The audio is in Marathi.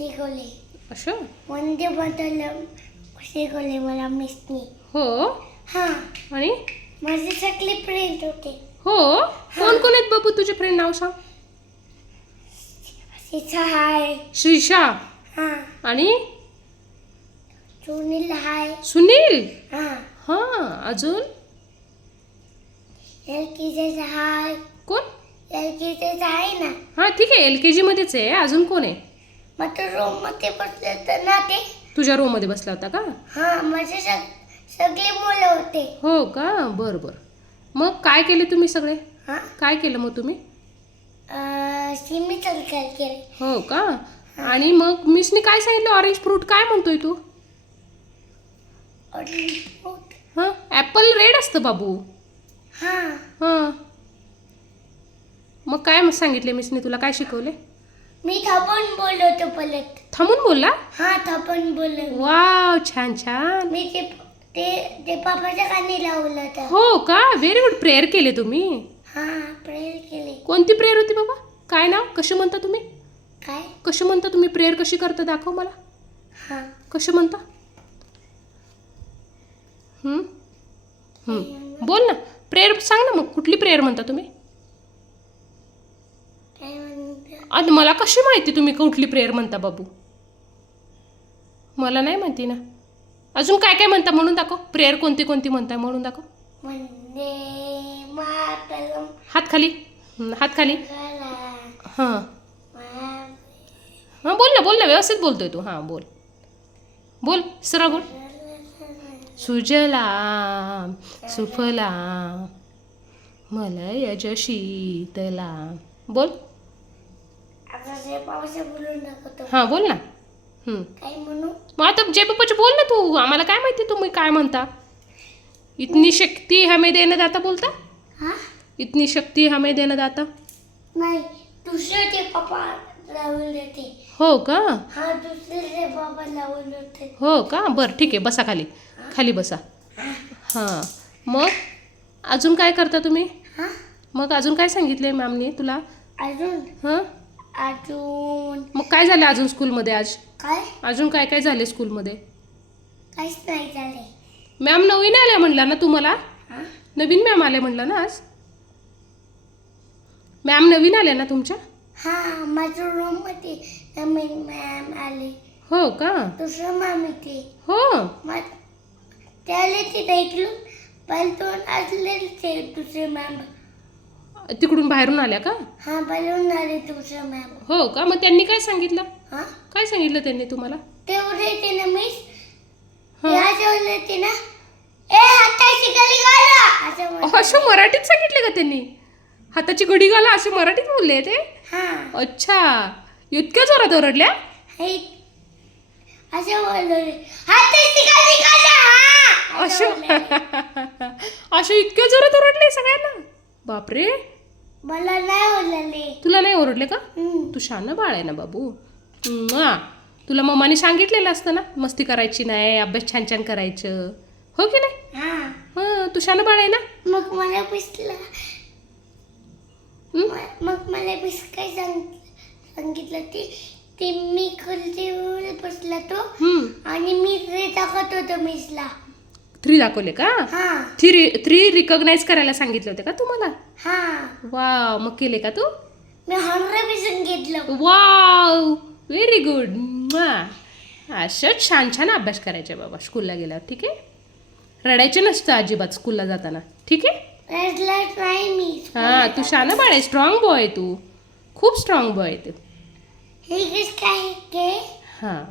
शिकवले असं वंदे मातरम शिकवले मला मिसनी. हो? हा. आणि? माझे सगळे फ्रेंड होते. हो? कोण कोण आहेत बाबू तुझे फ्रेंड नाव सांग. सीता हाय. श्रीषा? हा. आणि? सुनील हाय. सुनील? हा. हां अजून? L K hi. कोण? एल के आहे ना. हां ठीक आहे. एल के जीमध्येच आहे. अजून कोण आहे? रूममध्ये बसले तर ना ते. तुझ्या रूममध्ये बसला होता का? हा माझे सग सगळे मुलं होते. हो का? बरं बरं. मग काय केले तुम्ही सगळे? हा? काय केलं मग तुम्ही? सिमी सरकार केले. हो का? आणि मग मिसनी काय सांगितलं? ऑरेंज फ्रूट काय म्हणतोय तू? हां? ॲपल रेड असतं बाबू. हा. हां. मग काय सांगितले मिसनी? तुला काय शिकवले? मी थापून बोललो होतो पलट थांबून बोलला हा थापून बोललो. वाव छान छान. मी ते ते ते पापाच्या कानी लावलं होतं. हो का? व्हेरी गुड प्रेयर केले तुम्ही? हा प्रेयर केले. कोणती प्रेयर होती बाबा? काय नाव? कशी म्हणता तुम्ही? काय? कशी म्हणता तुम्ही? प्रेयर कशी करता? दाखव मला. हा. कशी म्हणता? हं? हं. बोल ना. प्रेयर सांग ना मग. कुठली प्रेयर म्हणता तुम्ही काय म्हणते आणि मला कशी माहिती तुम्ही कुठली प्रेयर म्हणता बाबू? मला नाही माहिती ना. अजून काय काय म्हणता म्हणून दाखव. प्रेयर कोणती कोणती म्हणताय म्हणून दाखव. हात खाली. हं, हात खाली. हां. हां बोल ना बोल ना व्यवस्थित बोलतोय तू. हां बोल. बोल सरळ बोल. सुजलाम सुफलाम मलयज शीतला बोल आता ते पावसा बोलून दाखवतो हां बोल ना. हं. मग आता जय बाप्पाची बोल ना तू आम्हाला काय माहिती तुम्ही काय म्हणता? इतनी शक्ती हमें देणं दाता बोलता? इतनी शक्ती हमें देणं दाता? नाही पप्पा लावून हो का? हा लावून हो का? बरं ठीक आहे बसा खाली. खाली बसा. हां. मग अजून काय करता तुम्ही? मग अजून काय सांगितले मॅमनी तुला? अजून? हां? अजून मग काय झालं अजून स्कूलमध्ये आज? काय? अजून काय काय झाले स्कूलमध्ये? काहीच नाही झाले. मॅम नवीन आल्या म्हणला ना तुम्हाला? हा? नवीन मॅम आल्या म्हणला ना आज? मॅम नवीन आल्या ना तुमच्या? हा माझ्या रूममध्ये नवीन मॅम आले. हो का? दुसरं मॅम येते हो. मग त्याला तिथे ऐकलं पण तो असले ते दुसरे मॅम तिकडून बाहेरून आल्या का? हा आले मॅम हो का? मग त्यांनी काय सांगितलं? हा? काय सांगितलं त्यांनी तुम्हाला? तेवढे ते ना मिस. या जेवले ते ना. ए हाताची गली घाला. असं मराठीत सांगितलं का त्यांनी? हाताची घडी घाला असे मराठीत बोलले ते? हा. अच्छा. इतक्या जोरात ओरडल्या? हे असं बोललो. रे हाताची गली घाला हा. असं बोलले. असे इतक्या जोरात ओरडले सगळ्यांना? बापरे. मला नाही बोलले तुला नाही ओरडले का. तू शान बाळ आहे ना बाबू. तुला मम्माने सांगितलेलं असतं ना मस्ती करायची नाही अभ्यास छान छान करायचं. हो की नाही? हा. तू शान बाळ आहे ना? मग मला पिसला. मग मला पिस काय सांग सांगितलं ते ते मी खुर्चीवर बसला तो. आणि मी ते टाकत होतो मिसला. थ्री दाखवले का? हा. थ्री थ्री रिकॉग्नाइज करायला सांगितले होते का तुम्हाला? हा. वा मग केले का तू? मी हंड्रेड पिसून घेतलं. वाव व्हेरी गुड असंच छान छान अभ्यास करायचे बाबा स्कूलला गेल्यावर ठीक आहे? रडायचे नसतं अजिबात स्कूलला जाताना ठीक आहे? हां तू शान बाळ आहे स्ट्रॉंग बॉय आहे तू. खूप स्ट्रॉंग बॉय आहे तू. हे हां.